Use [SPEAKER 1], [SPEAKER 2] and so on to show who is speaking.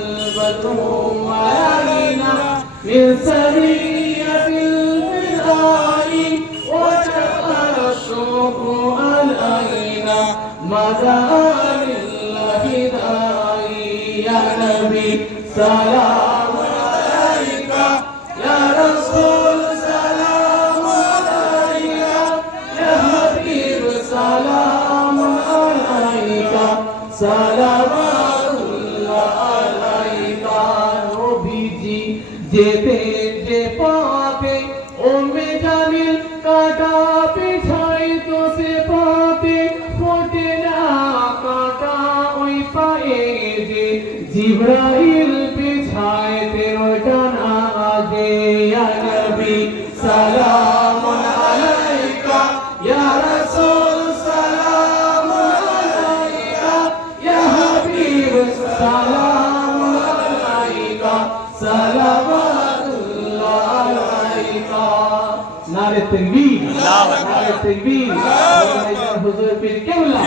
[SPEAKER 1] البدر علينا من ثنية البداء وجعل الشوق علينا مدى لله داعي. يا نبي سلام عليك يا رسول سلام عليك يا حبيب سلام عليك. سلامات الله যেতে যে পাপে ওমে জামিল কাটা পিছাই তো সে পাপে ফোটে না কাটা ওই পায়ে যে, জিব্রাইল পিছায় তেরো ডানা আগে সালাম।
[SPEAKER 2] নারে তাকবীর
[SPEAKER 3] নারে
[SPEAKER 2] তাকবীর হুজুর পীর কেবলা।